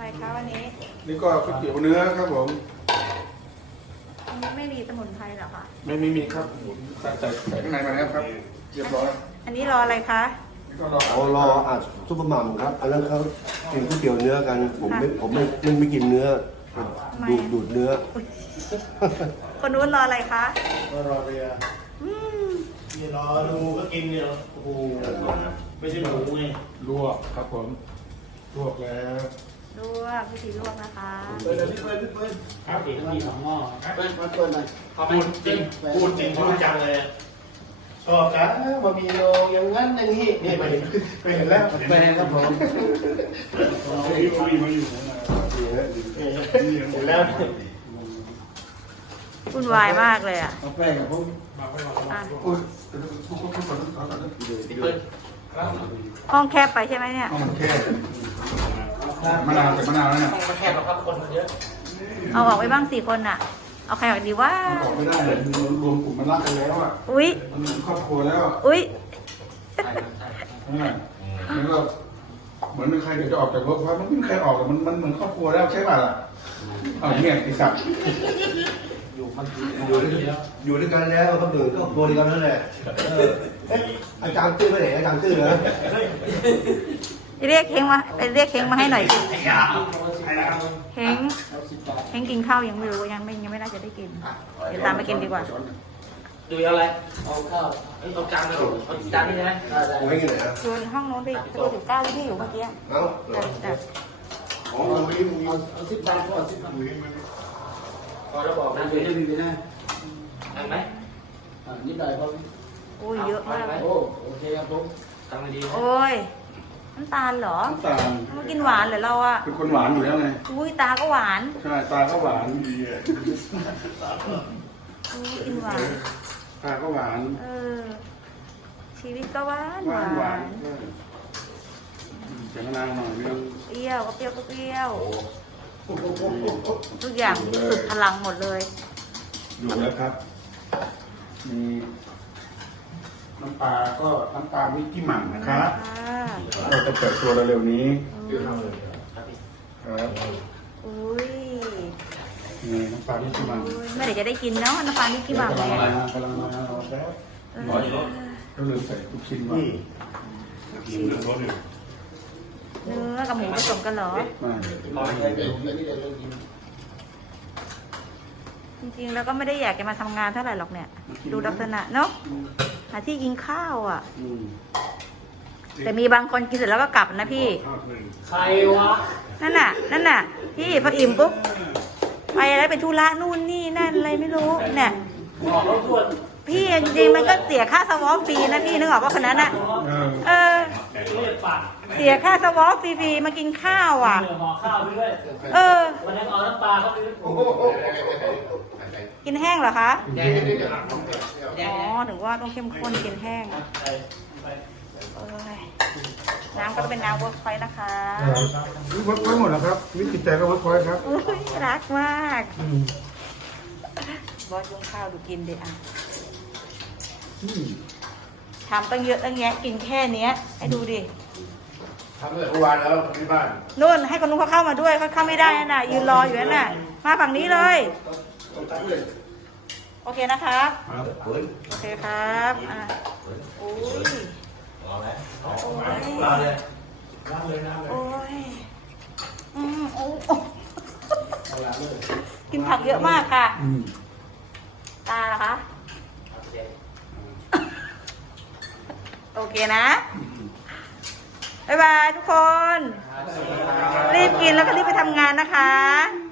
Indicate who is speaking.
Speaker 1: อะไรคะวันนี้
Speaker 2: นี่ก็ก๋วยเตี๋ยวเนื้อครับผม
Speaker 1: อันนี้ไม่มีสมุนไพรหรอคะ
Speaker 2: ไม่มีครับใส่ข้างในมาแล้วครับเรียบร้อย
Speaker 1: อันนี้รออะไรคะ
Speaker 3: รออัดซุปเปอร์มัมครับอันนั้นเขากินก๋วยเตี๋ยวเนื้อกันผมไม่กินเนื้อดูดเนื้อ
Speaker 1: คนนู้นรออะไรคะ
Speaker 4: ก็รอเรือนี่รอดูก็กินเนี่ยโอ้โหไม่ใช่หมูไง
Speaker 2: ลวกครับผมลวกแล้ว
Speaker 1: ลวกวิธีลวกนะคะ
Speaker 4: เปิดครับอีกมี2 หม้อเปิดหน่อยพูดจริงพูดจังเลยชอบกันบะหมี่โยอย่างนั้นอย่างนี้นี่ไปเห็นแล้วไปครับผมเห็นแล้ว
Speaker 1: วุ่นวายมากเลยอ่ะ
Speaker 2: แป้งกับพวก
Speaker 1: ห้องแคบไปใช่ไหมเนี่ย
Speaker 2: ห้องมันแค่มะนาวแต่มะนาวแล้วเนี่ย
Speaker 4: ห้องมันแคบหรอครับคนมันเยอะ
Speaker 1: เอาออกไปบ้าง4 คนอ่ะเอาใครออกดีว่า
Speaker 2: ออกไม่ได้เลยรวมกลุ่มมันรักกันแล้วอ่ะ
Speaker 1: อุ๊ย
Speaker 2: มันครอบครัวแล้ว
Speaker 1: อุ๊ย
Speaker 2: มันก็เหมือนเป็นใครเดี๋ยวจะออกจากรถเพราะมันไม่มีใครออกแต่มันเหมือนครอบครัวแล้วใช่ป่ะล่ะเอาเนี่ยไอ้สัตว์
Speaker 3: อยู่ด้วยกันแล้วเขาตื่นก็โดนกันนั่นแหละอาจารย์ตื้อไม่ไหนอาจารย์ตื้อเหรอ
Speaker 1: เรียกเค้งมาไปเรียกเค้งมาให้หน่อยสิเค้งกินข้าวยังไม่รู้ยังไม่น่าจะได้กินเดี๋ยวตามไปกินดีกว่า
Speaker 4: ดูอะไรเอาข้าวเอาจานไปเอาจานนี่ใช่ไหม
Speaker 3: กูให้กินไหน
Speaker 1: ชวนห้องโน้นไปตัวถึง9ที่อยู่เมื่อกี้
Speaker 3: เอา
Speaker 4: 10 บาทพอ10 บาทพอแล้วบอกนะดูให้ดีนะได้ไหมนิดหน่อยพอ
Speaker 1: โอ้ยเยอะมาก
Speaker 4: โอเคครับผมทำมาดี
Speaker 1: โอ้ยน้ำตาลเหรอ
Speaker 2: น้ำตาล
Speaker 1: มากินหวานเหรอเราอะ
Speaker 2: เป็นคนหวานอยู่แล้วไง
Speaker 1: อุ้ยตาก็หวาน
Speaker 2: ใช่ตาก็หวานดี
Speaker 1: กินหวาน
Speaker 2: ตาก็หวาน
Speaker 1: ชีวิตก็หวาน
Speaker 2: เสียงนางหน่อยนึง
Speaker 1: เปรี้ยวก็เปรี้ยวก็เปรี้ยวทุกอย่างสุดพลังหมดเลย
Speaker 2: อยู่แล้วครับมีน้ำปลาก็น้ำปลาวิกิหมั่นนะครับเราจะเปิดตัวเร็วๆนี้ครับ
Speaker 1: อุ้ย
Speaker 2: นี่น้ำปลาวิกิหมั่น
Speaker 1: เมื่อไหร่จะได้กินเนาะน้ำปลาวิกิหมั่นเนี่ย
Speaker 2: กำลังมาแล้วก็ลืมใส่ทุกชิ้นไว้
Speaker 1: เนื้อกับหมูผสมกันเหรอจริงๆแล้วก็ไม่ได้อยากจะมาทำงานเท่าไหร่หรอกเนี่ยดูลักษณะเนาะหาที่กินข้าวอ่ะแต่มีบางคนกินเสร็จแล้วก็กลับนะพี่
Speaker 4: ใครวะ
Speaker 1: นั่นน่ะพี่พออิ่มปุ๊บไปอะไรเป็นธุระนู่นนี่นั่นอะไรไม่รู้เนี่ยพี่จริงๆมันก็เสียค่าสวอปฟรีนะพี่นึกออกว่าคนนั้นอ่ะเสียค่าสวอปฟรีมากินข้าวอ่ะ
Speaker 4: วันนี้เอาน้ำปลาเข้าไป
Speaker 1: กินแห้งเหรอคะอ๋อถึงว่าต้องเข้มข้นกินแห้งน้ำก็เป็นน้ำเวิร์กพอยต์นะคะ
Speaker 2: เวิร์กพอยต์หมดแล้วครับวิจิตใจก็เวิร์กพอยต์ครับ
Speaker 1: รักมากบอสยงข้าวดูกินดิอ่ะทำตั้งเยอะตั้งแยะกินแค่เนี้ยให้ดูดิ
Speaker 4: ทำเลยเมื่อวานแล้วที่บ้าน
Speaker 1: นู่นให้คนนู้นเขาเข้ามาด้วยเขาเข้าไม่ได้น่ะยืนรออยู่นั่นน่ะมาฝั่งนี้เลยโอเคนะครับโอเคครับโอ้ยโอ้ยโอ้กินผักเยอะมากค่ะตาล่ะคะโอเคนะบ๊ายบายทุกคนรีบกินแล้วก็รีบไปทำงานนะคะ